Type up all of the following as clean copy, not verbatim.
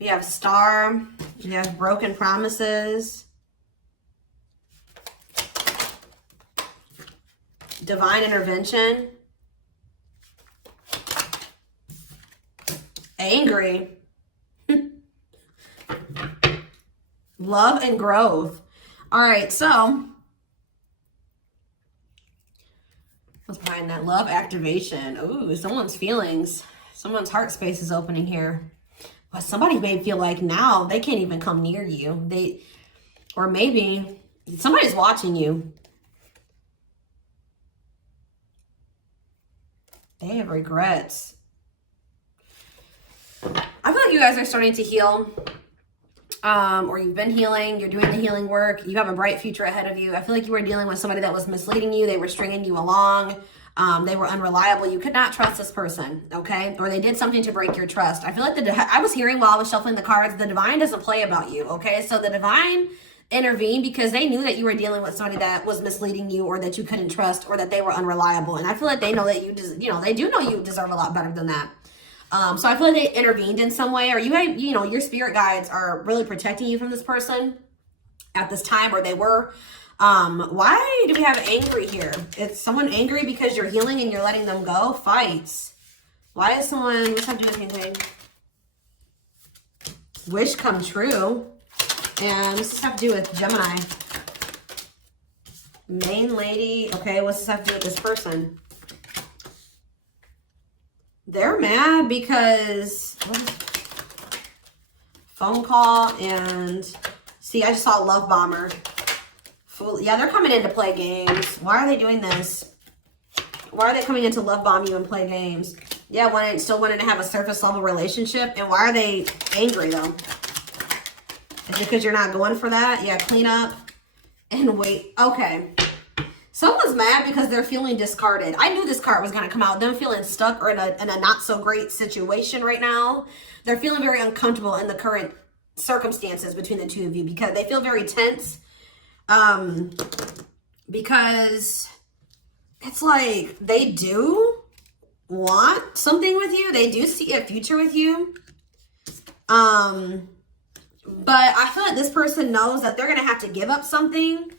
We have Star. We have Broken Promises. Divine Intervention. Angry. Love and Growth. All right, so what's behind that? Love Activation. Ooh, someone's feelings. Someone's heart space is opening here. But somebody may feel like now they can't even come near you. Or maybe somebody's watching you. They have regrets. I feel like you guys are starting to heal. Or you've been healing. You're doing the healing work. You have a bright future ahead of you. I feel like you were dealing with somebody that was misleading you. They were stringing you along. They were unreliable. You could not trust this person, okay? Or they did something to break your trust. I feel like I was hearing while I was shuffling the cards, the divine doesn't play about you, okay? So the divine intervened because they knew that you were dealing with somebody that was misleading you, or that you couldn't trust, or that they were unreliable. And I feel like they know that they do know you deserve a lot better than that. So I feel like they intervened in some way, or your spirit guides are really protecting you from this person at this time, or they were. Why do we have angry here? It's someone angry because you're healing and you're letting them go. Fights. Why is someone, what's that doing anything? Wish come true. And what's this have to do with Gemini? Main lady. Okay, what's this have to do with this person? They're mad because phone call and see, I just saw Love Bomber. Yeah, they're coming in to play games. Why are they doing this? Why are they coming in to love bomb you and play games? Yeah, still wanting to have a surface level relationship. And why are they angry though? Is it because you're not going for that? Yeah, clean up and wait. Okay. Someone's mad because they're feeling discarded. I knew this card was going to come out. Them feeling stuck or in a not so great situation right now. They're feeling very uncomfortable in the current circumstances between the two of you because they feel very tense. Because it's like they do want something with you. They do see a future with you. But I feel like this person knows that they're going to have to give up something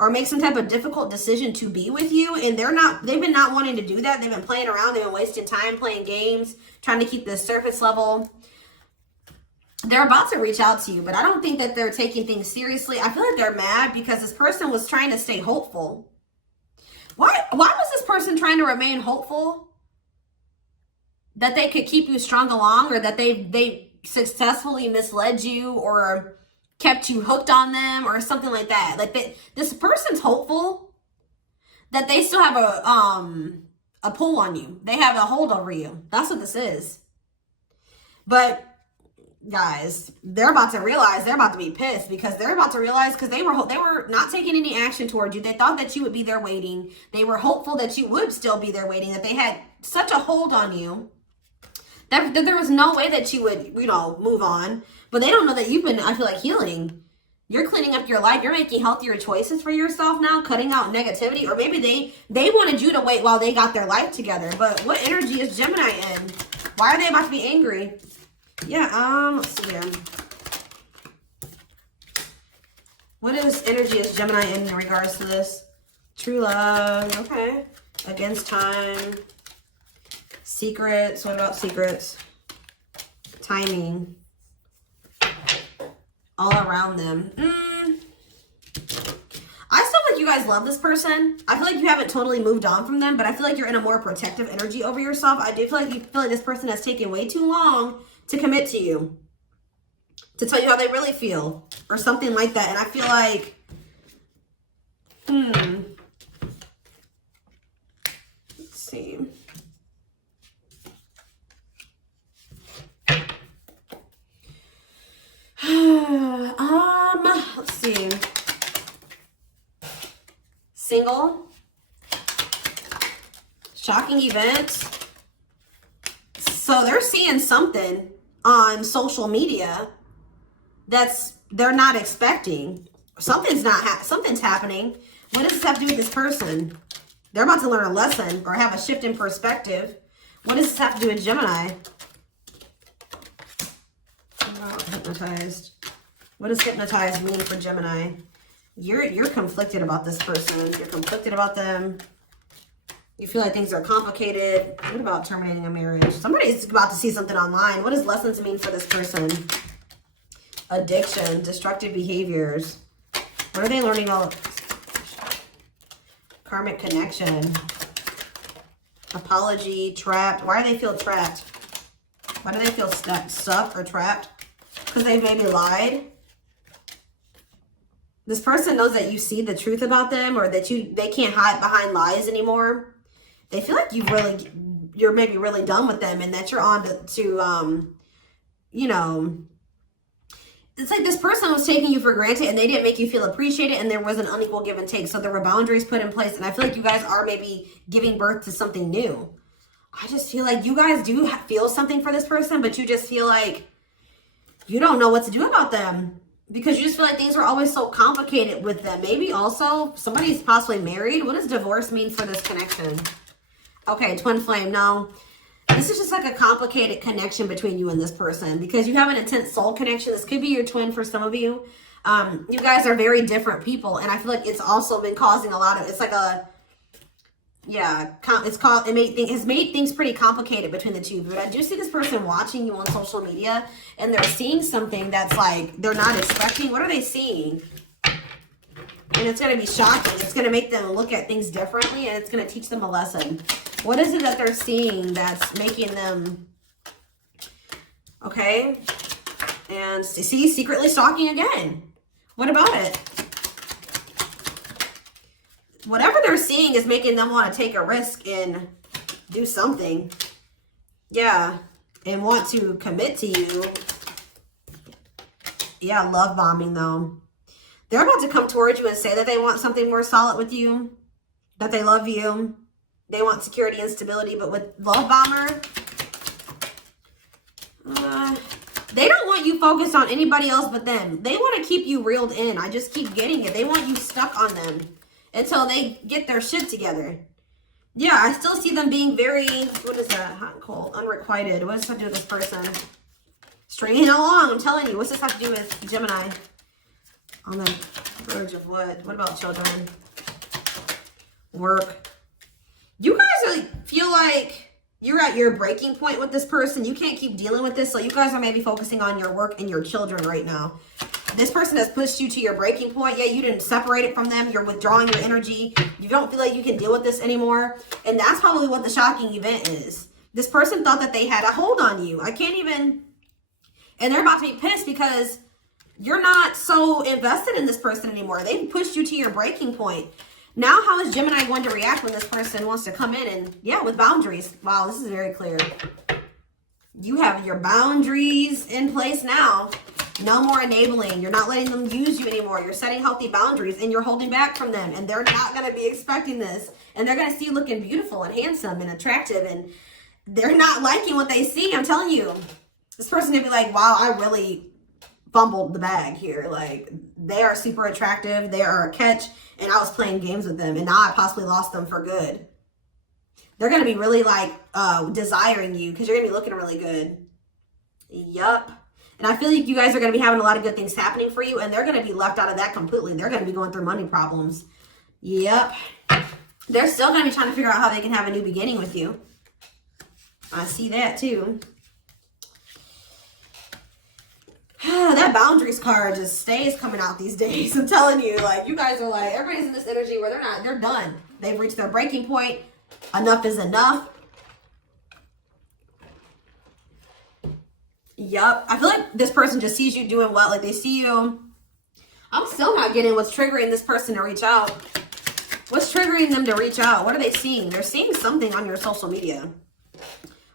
or make some type of difficult decision to be with you. And they've been not wanting to do that. They've been playing around. They've been wasting time playing games, trying to keep this surface level. They're about to reach out to you, but I don't think that they're taking things seriously. I feel like they're mad because this person was trying to stay hopeful. Why was this person trying to remain hopeful? That they could keep you strung along, or that they successfully misled you or kept you hooked on them or something like that. Like this person's hopeful that they still have a pull on you. They have a hold over you. That's what this is. But guys, they're about to realize they're about to be pissed because they're about to realize because they were not taking any action towards you. They thought that you would be there waiting. They were hopeful that you would still be there waiting, that they had such a hold on you that there was no way that you would, move on. But they don't know that you've been, I feel like, healing. You're cleaning up your life. You're making healthier choices for yourself now, cutting out negativity. Or maybe they wanted you to wait while they got their life together. But what energy is Gemini in? Why are they about to be angry? Yeah, let's see here. What energy is Gemini in regards to this? True love, okay. Against time. Secrets, what about secrets? Timing. All around them. I still feel like you guys love this person. I feel like you haven't totally moved on from them, but I feel like you're in a more protective energy over yourself. I do feel like you feel like this person has taken way too long to commit to you, to tell you how they really feel, or something like that. And I feel like, let's see. Let's see. Single. Shocking event. So they're seeing something on social media they're not expecting. Something's happening. What does this have to do with this person? They're about to learn a lesson or have a shift in perspective. What does this have to do with Gemini? Hypnotized. What does hypnotized mean for Gemini? You're conflicted about this person. You're conflicted about them. You feel like things are complicated. What about terminating a marriage? Somebody's about to see something online. What does lessons mean for this person? Addiction, destructive behaviors. What are they learning about? Karmic connection. Apology, trapped. Why do they feel trapped? Why do they feel stuck or trapped? Because they maybe lied. This person knows that you see the truth about them, or that they can't hide behind lies anymore. They feel like you're maybe really done with them, and that you're on to you know, it's like this person was taking you for granted and they didn't make you feel appreciated, and there was an unequal give and take. So there were boundaries put in place, and I feel like you guys are maybe giving birth to something new. I just feel like you guys do feel something for this person, but you just feel like you don't know what to do about them because you just feel like things were always so complicated with them. Maybe also somebody's possibly married. What does divorce mean for this connection? Okay, twin flame. No, this is just like a complicated connection between you and this person because you have an intense soul connection. This could be your twin for some of you. You guys are very different people, and I feel like it's also been causing a lot of, it's like a, yeah, has made things pretty complicated between the two. But I do see this person watching you on social media, and they're seeing something that's like they're not expecting. What are they seeing? And it's going to be shocking. It's going to make them look at things differently, and it's going to teach them a lesson. What is it that they're seeing that's making them, okay? And see, secretly stalking again. What about it? Whatever they're seeing is making them want to take a risk and do something. Yeah. And want to commit to you. Yeah, love bombing though. They're about to come towards you and say that they want something more solid with you. That they love you. They want security and stability. But with love bomber, they don't want you focused on anybody else but them. They want to keep you reeled in. I just keep getting it. They want you stuck on them until they get their shit together. Yeah, I still see them being very, what is that? Hot and cold, unrequited. What does this have to do with this person? Stringing along, I'm telling you. What's this have to do with Gemini? On the verge of what? What about children? Work. You guys feel like you're at your breaking point with this person. You can't keep dealing with this. So you guys are maybe focusing on your work and your children right now. This person has pushed you to your breaking point. Yeah, you didn't separate it from them. You're withdrawing your energy. You don't feel like you can deal with this anymore. And that's probably what the shocking event is. This person thought that they had a hold on you. I can't even... And they're about to be pissed because you're not so invested in this person anymore. They've pushed you to your breaking point. Now, how is Gemini going to react when this person wants to come in and, yeah, with boundaries? Wow, this is very clear. You have your boundaries in place now. No more enabling. You're not letting them use you anymore. You're setting healthy boundaries and you're holding back from them. And they're not going to be expecting this. And they're going to see you looking beautiful and handsome and attractive. And they're not liking what they see. I'm telling you. This person going to be like, wow, I really fumbled the bag here. Like, they are super attractive. They are a catch. And I was playing games with them. And now I possibly lost them for good. They're going to be really like desiring you because you're going to be looking really good. Yup. And I feel like you guys are going to be having a lot of good things happening for you. And they're going to be left out of that completely. They're going to be going through money problems. Yep. They're still going to be trying to figure out how they can have a new beginning with you. I see that too. That boundaries card just stays coming out these days. I'm telling you, like, you guys are like, everybody's in this energy where they're done. They've reached their breaking point. Enough is enough. Yup. I feel like this person just sees you doing well. Like, they see you. I'm still not getting what's triggering this person to reach out. What's triggering them to reach out? What are they seeing? They're seeing something on your social media.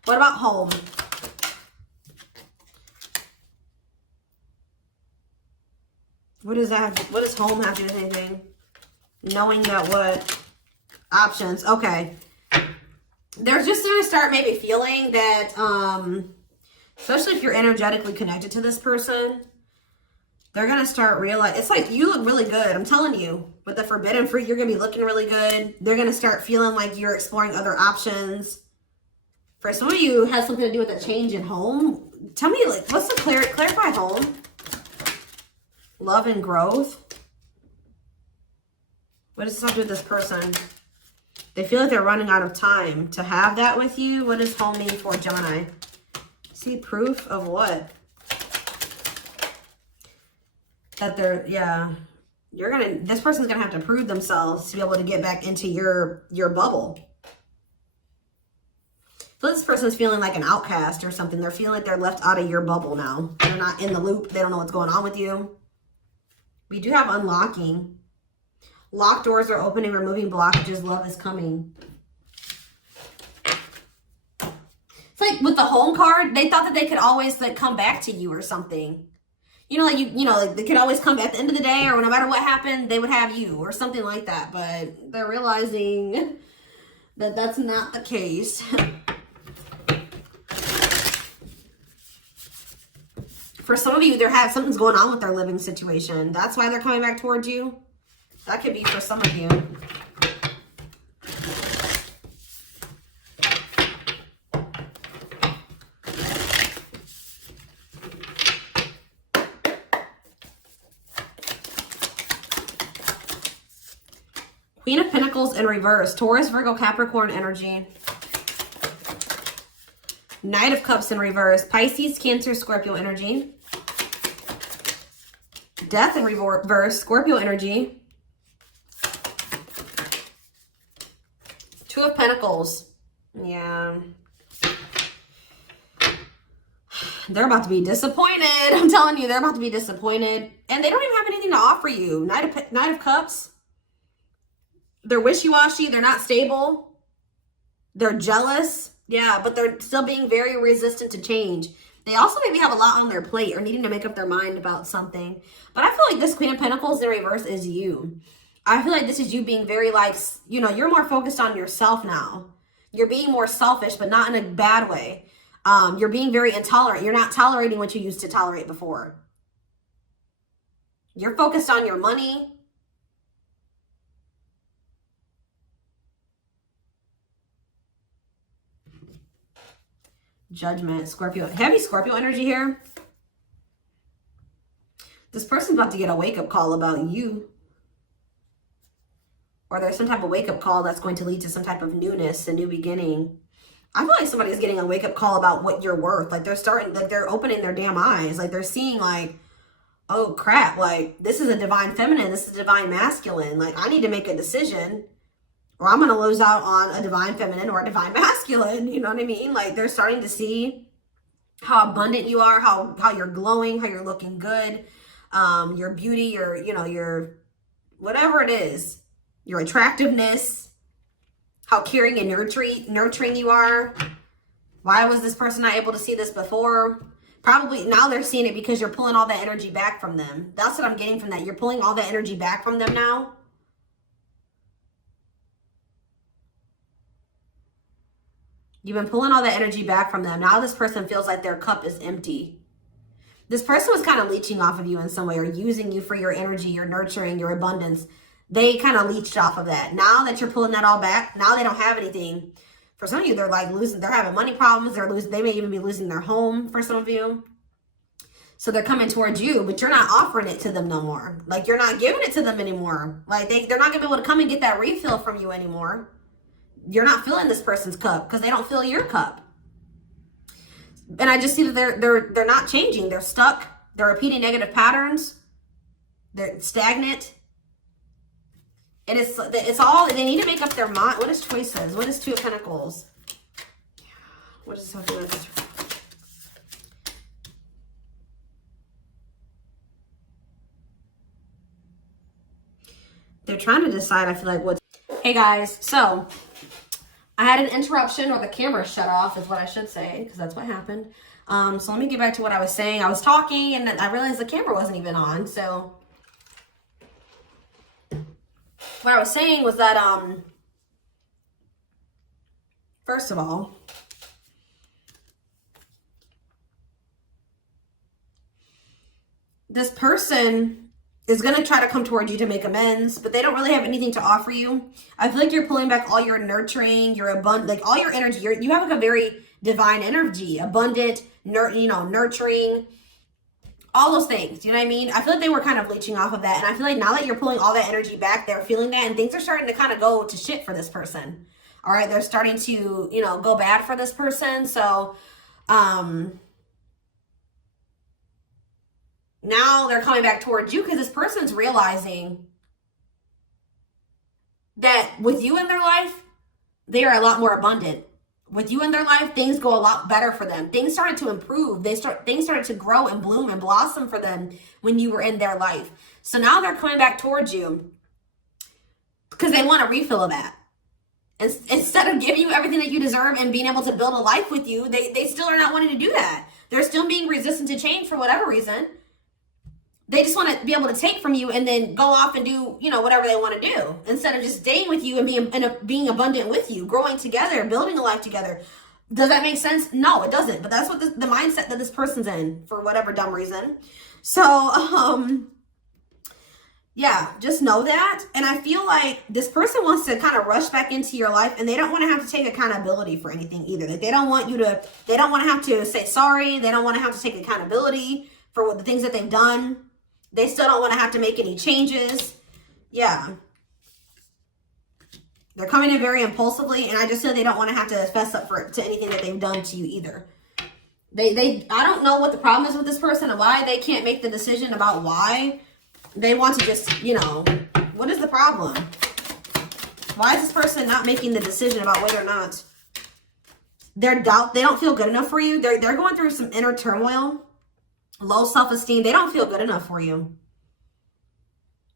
What about home? What does that? What does home have to do with anything? Knowing that what? Options. Okay. They're just going to start maybe feeling that, especially if you're energetically connected to this person, they're going to start realizing, it's like you look really good. I'm telling you, with the forbidden fruit, you're going to be looking really good. They're going to start feeling like you're exploring other options. For some of you, it has something to do with a change in home. Tell me, like, what's the clarify home? Love and growth. What does this have to do with this person? They feel like they're running out of time to have that with you. What does home mean for Gemini? See, proof of what? That they're, yeah. This person's gonna have to prove themselves to be able to get back into your bubble. So this person's feeling like an outcast or something. They're feeling like they're left out of your bubble now. They're not in the loop. They don't know what's going on with you. We do have unlocking. Locked doors are opening, removing blockages. Love is coming. It's like with the home card, they thought that they could always like come back to you or something. You know, like like they could always come at the end of the day, or no matter what happened, they would have you or something like that. But they're realizing that that's not the case. For some of you, something's going on with their living situation. That's why they're coming back towards you. That could be for some of you. Queen of Pentacles in reverse. Taurus, Virgo, Capricorn energy. Knight of Cups in reverse. Pisces, Cancer, Scorpio energy. Death in reverse. Scorpio energy. Two of Pentacles. Yeah. They're about to be disappointed. I'm telling you, they're about to be disappointed. And they don't even have anything to offer you. Knight of Cups. They're wishy-washy. They're not stable. They're jealous. Yeah, but they're still being very resistant to change. They also maybe have a lot on their plate or needing to make up their mind about something. But I feel like this Queen of Pentacles in reverse is you. I feel like this is you being very like, you're more focused on yourself now. You're being more selfish, but not in a bad way. You're being very intolerant. You're not tolerating what you used to tolerate before. You're focused on your money. Judgment, Scorpio. Heavy Scorpio energy here. This person's about to get a wake-up call about you. Or there's some type of wake-up call that's going to lead to some type of newness, a new beginning. I feel like somebody's getting a wake-up call about what you're worth. Like they're opening their damn eyes. Like they're seeing like, oh crap, like this is a divine feminine, this is a divine masculine. Like I need to make a decision or I'm going to lose out on a divine feminine or a divine masculine. You know what I mean? Like they're starting to see how abundant you are, how you're glowing, how you're looking good, your beauty, your whatever it is, your attractiveness, how caring and nurturing you are. Why was this person not able to see this before? Probably now they're seeing it because you're pulling all that energy back from them. That's what I'm getting from that. You're pulling all that energy back from them now. You've been pulling all that energy back from them. Now this person feels like their cup is empty. This person was kind of leeching off of you in some way or using you for your energy, your nurturing, your abundance. They kind of leached off of that. Now that you're pulling that all back, now they don't have anything. For some of you, they're like losing, they're having money problems. They may even be losing their home for some of you. So they're coming towards you, but you're not offering it to them no more. Like you're not giving it to them anymore. Like they're not gonna be able to come and get that refill from you anymore. You're not filling this person's cup because they don't fill your cup. And I just see that they're not changing. They're stuck. They're repeating negative patterns. They're stagnant. And it's all, they need to make up their mind. What is choices? What is Two of Pentacles? What is something like this? They're trying to decide, I feel like, what's... Hey guys, so I had an interruption, or the camera shut off is what I should say, because that's what happened. So let me get back to what I was saying. I was talking and I realized the camera wasn't even on. So what I was saying was that, first of all, this person is going to try to come towards you to make amends, but they don't really have anything to offer you. I feel like you're pulling back all your nurturing, your abundance, like all your energy. You have like a very divine energy, abundant, nurturing, all those things. You know what I mean? I feel like they were kind of leeching off of that. And I feel like now that you're pulling all that energy back, they're feeling that, and things are starting to kind of go to shit for this person. All right. They're starting to, go bad for this person. So, now they're coming back towards you because this person's realizing that with you in their life, they are a lot more abundant. With you in their life, things go a lot better for them. Things started to improve. Things started to grow and bloom and blossom for them when you were in their life. So now they're coming back towards you because they want a refill of that. Instead of giving you everything that you deserve and being able to build a life with you, they still are not wanting to do that. They're still being resistant to change for whatever reason. They just want to be able to take from you and then go off and do, whatever they want to do, instead of just staying with you and being abundant with you, growing together, building a life together. Does that make sense? No, it doesn't. But that's what the mindset that this person's in for whatever dumb reason. So, yeah, just know that. And I feel like this person wants to kind of rush back into your life, and they don't want to have to take accountability for anything either. Like they don't want to have to say sorry. They don't want to have to take accountability for the things that they've done. They still don't want to have to make any changes. Yeah. They're coming in very impulsively, and I just said they don't want to have to fess up to anything that they've done to you either. I don't know what the problem is with this person and why they can't make the decision about why they want to just, what is the problem? Why is this person not making the decision about whether or not they don't feel good enough for you? They're going through some inner turmoil. Low self-esteem. They don't feel good enough for you.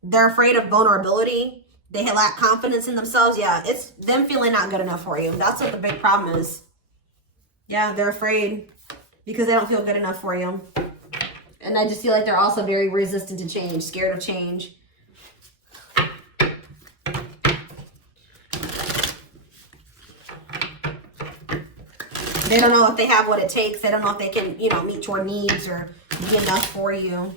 They're afraid of vulnerability. They lack confidence in themselves. Yeah, it's them feeling not good enough for you. That's what the big problem is. Yeah, they're afraid because they don't feel good enough for you. And I just feel like they're also very resistant to change, scared of change. They don't know if they have what it takes. They don't know if they can, meet your needs or be enough for you.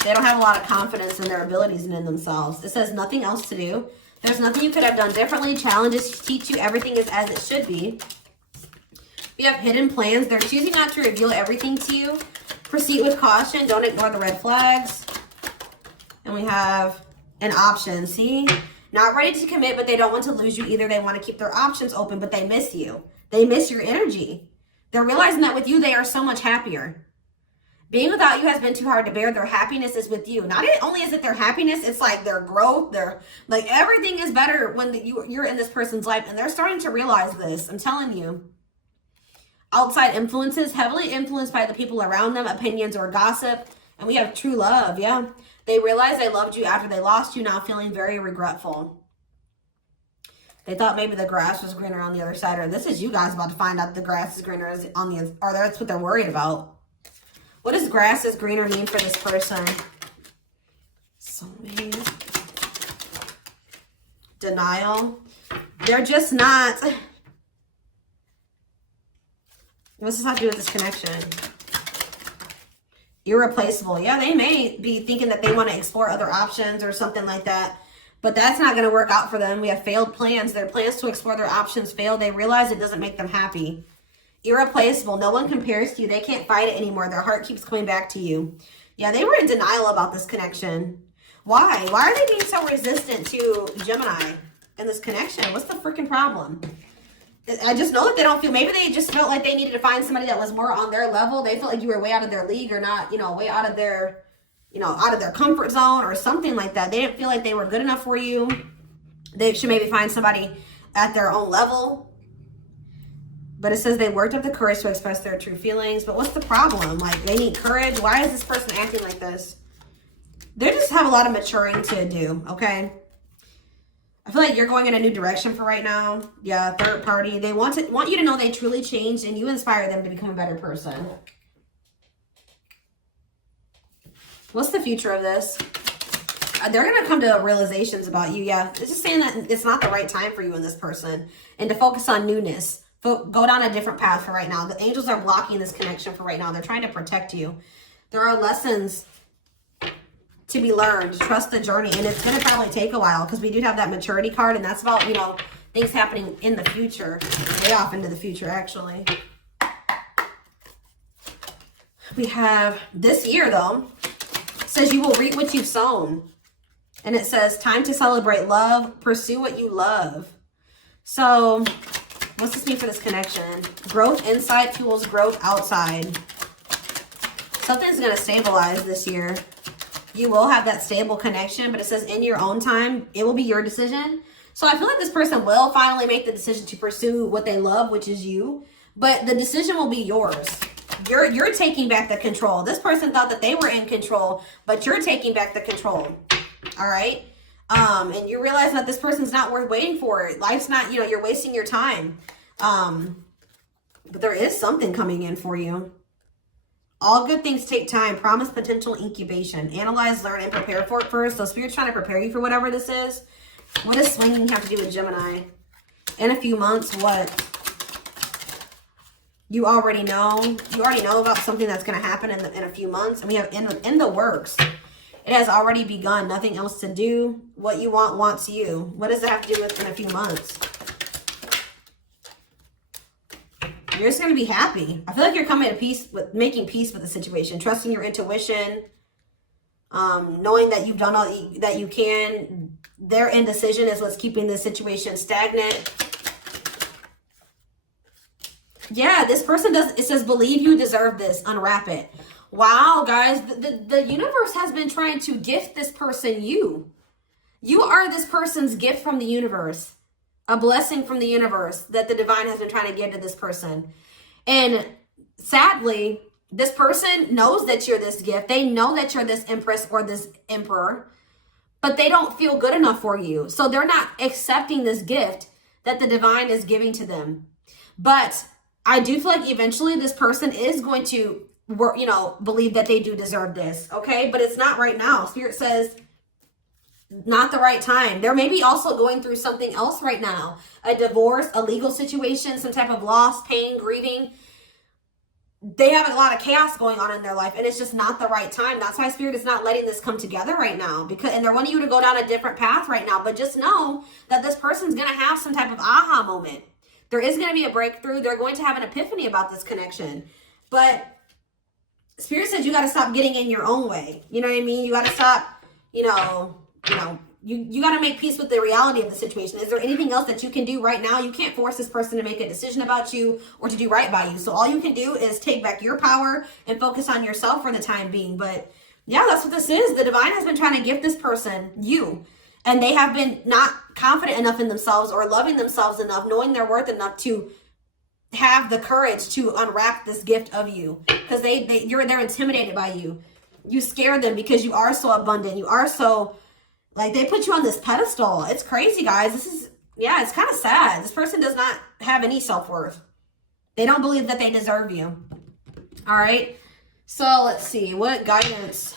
They don't have a lot of confidence in their abilities and in themselves. It says nothing else to do. There's nothing you could have done differently. Challenges teach you everything is as it should be. We have hidden plans. They're choosing not to reveal everything to you. Proceed with caution. Don't ignore the red flags. And we have an option. See? Not ready to commit, but they don't want to lose you either. They want to keep their options open, but they miss you. They miss your energy. They're realizing that with you, they are so much happier. Being without you has been too hard to bear. Their happiness is with you. Not only is it their happiness, it's like their growth. Their everything is better when you're in this person's life, and they're starting to realize this. I'm telling you. Outside influences, heavily influenced by the people around them, opinions or gossip. And we have true love, yeah. They realized they loved you after they lost you, now feeling very regretful. They thought maybe the grass was greener on the other side, or this is you guys about to find out the grass is greener on the other, or that's what they're worried about. What does grass is greener mean for this person? Soulmate. Denial. They're just not... What's this have to do with this connection? Irreplaceable. Yeah, they may be thinking that they want to explore other options or something like that. But that's not going to work out for them. We have failed plans. Their plans to explore their options failed. They realize it doesn't make them happy. Irreplaceable. No one compares to you. They can't fight it anymore. Their heart keeps coming back to you. Yeah, they were in denial about this connection. Why? Why are they being so resistant to Gemini in this connection? What's the freaking problem? I just know that they don't feel, maybe they just felt like they needed to find somebody that was more on their level. They felt like you were way out of their league or not, way out of their, out of their comfort zone or something like that. They didn't feel like they were good enough for you. They should maybe find somebody at their own level. But it says they worked up the courage to express their true feelings. But what's the problem? Like, they need courage. Why is this person acting like this? They just have a lot of maturing to do, okay? I feel like you're going in a new direction for right now. Yeah, third party. They want you to know they truly changed and you inspire them to become a better person. What's the future of this? They're going to come to realizations about you. Yeah, it's just saying that it's not the right time for you and this person. And to focus on newness. Go down a different path for right now. The angels are blocking this connection for right now. They're trying to protect you. There are lessons to be learned. Trust the journey. And it's going to probably take a while because we do have that maturity card. And that's about, things happening in the future. Way off into the future, actually. We have this year, though. It says you will reap what you've sown. And it says, time to celebrate love. Pursue what you love. So, what's this mean for this connection? Growth inside fuels growth outside. Something's going to stabilize this year. You will have that stable connection, but it says in your own time, it will be your decision. So I feel like this person will finally make the decision to pursue what they love, which is you. But the decision will be yours. You're taking back the control. This person thought that they were in control, but you're taking back the control. All right? And you realize that this person's not worth waiting for. Life's not, you know, you're wasting your time. But there is something coming in for you. All good things take time. Promise potential incubation. Analyze, learn, and prepare for it first. So Spirit's trying to prepare you for whatever this is. What does swinging have to do with Gemini? In a few months, what? You already know. You already know about something that's going to happen in a few months. And we have in the works. It has already begun. Nothing else to do. What you want wants you. What does it have to do with in a few months? You're just going to be happy. I feel like you're coming to peace with making peace with the situation. Trusting your intuition. Knowing that you've done all that you can. Their indecision is what's keeping the situation stagnant. Yeah, this person does. It says, believe you deserve this. Unwrap it. Wow, guys. The universe has been trying to gift this person you. You are this person's gift from the universe. A blessing from the universe that the divine has been trying to give to this person. And sadly, this person knows that you're this gift. They know that you're this empress or this emperor, but they don't feel good enough for you. So they're not accepting this gift that the divine is giving to them. But I do feel like eventually this person is going to work, you know, believe that they do deserve this. Okay. But it's not right now. Spirit says, not the right time. They're maybe also going through something else right now. A divorce, a legal situation, some type of loss, pain, grieving. They have a lot of chaos going on in their life, and it's just not the right time. That's why Spirit is not letting this come together right now. And they're wanting you to go down a different path right now. But just know that this person's going to have some type of aha moment. There is going to be a breakthrough. They're going to have an epiphany about this connection. But Spirit says you got to stop getting in your own way. You know what I mean? You got to stop, you got to make peace with the reality of the situation. Is there anything else that you can do right now? You can't force this person to make a decision about you or to do right by you. So all you can do is take back your power and focus on yourself for the time being. But yeah, that's what this is. The divine has been trying to gift this person you. And they have been not confident enough in themselves or loving themselves enough, knowing their worth enough to have the courage to unwrap this gift of you. Because they're intimidated by you. You scare them because you are so abundant. You are so... like, they put you on this pedestal. It's crazy, guys. This is, yeah, it's kind of sad. This person does not have any self-worth. They don't believe that they deserve you. All right. So, let's see. What guidance?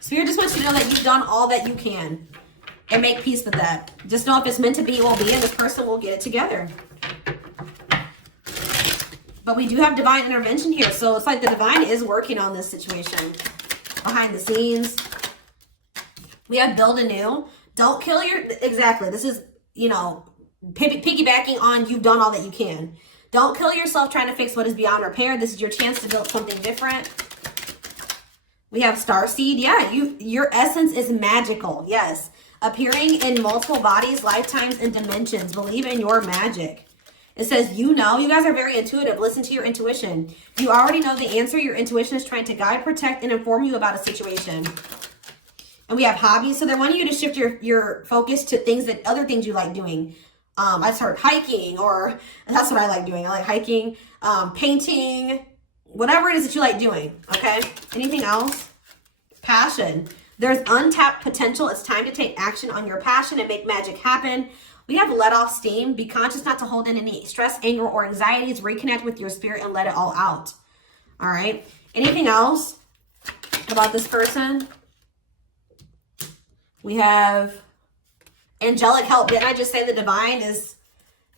Spirit just wants you to know that you've done all that you can. And make peace with that. Just know if it's meant to be, it will be. And this person will get it together. But we do have divine intervention here. So, it's like the divine is working on this situation. Behind the scenes. We have build anew. Don't kill your... exactly. This is, you know, piggybacking on you've done all that you can. Don't kill yourself trying to fix what is beyond repair. This is your chance to build something different. We have Starseed. Yeah, your essence is magical. Yes. Appearing in multiple bodies, lifetimes, and dimensions. Believe in your magic. It says, you guys are very intuitive. Listen to your intuition. You already know the answer. Your intuition is trying to guide, protect, and inform you about a situation. And we have hobbies. So they're wanting you to shift your focus to other things you like doing. I just heard hiking, or that's what I like doing. I like hiking, painting, whatever it is that you like doing. Okay. Anything else? Passion. There's untapped potential. It's time to take action on your passion and make magic happen. We have let off steam. Be conscious not to hold in any stress, anger, or anxieties. Reconnect with your spirit and let it all out. All right. Anything else about this person? We have angelic help. Didn't I just say the divine is,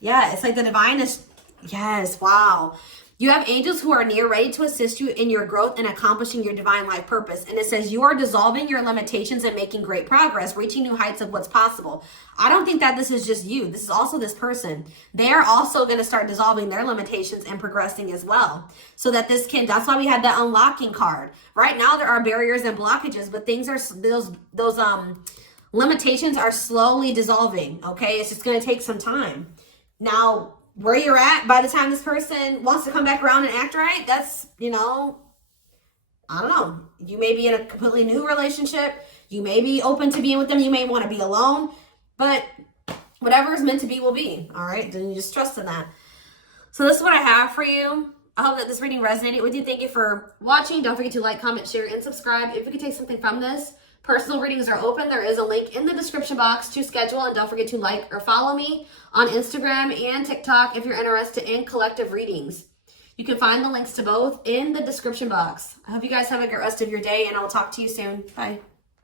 yeah, it's like the divine is, yes, wow. You have angels who are near, ready to assist you in your growth and accomplishing your divine life purpose. And it says you are dissolving your limitations and making great progress, reaching new heights of what's possible. I don't think that this is just you. This is also this person. They are also going to start dissolving their limitations and progressing as well. So that this can, that's why we had that unlocking card. Right now there are barriers and blockages, but things are, those limitations are slowly dissolving. Okay. It's just going to take some time. Now, where you're at by the time this person wants to come back around and act right, that's, you know, I don't know. You may be in a completely new relationship. You may be open to being with them. You may want to be alone. But whatever is meant to be will be. All right? Then you just trust in that. So this is what I have for you. I hope that this reading resonated with you. Thank you for watching. Don't forget to like, comment, share, and subscribe. If you could take something from this, personal readings are open. There is a link in the description box to schedule. And don't forget to like or follow me on Instagram and TikTok if you're interested in collective readings. You can find the links to both in the description box. I hope you guys have a great rest of your day, and I'll talk to you soon. Bye.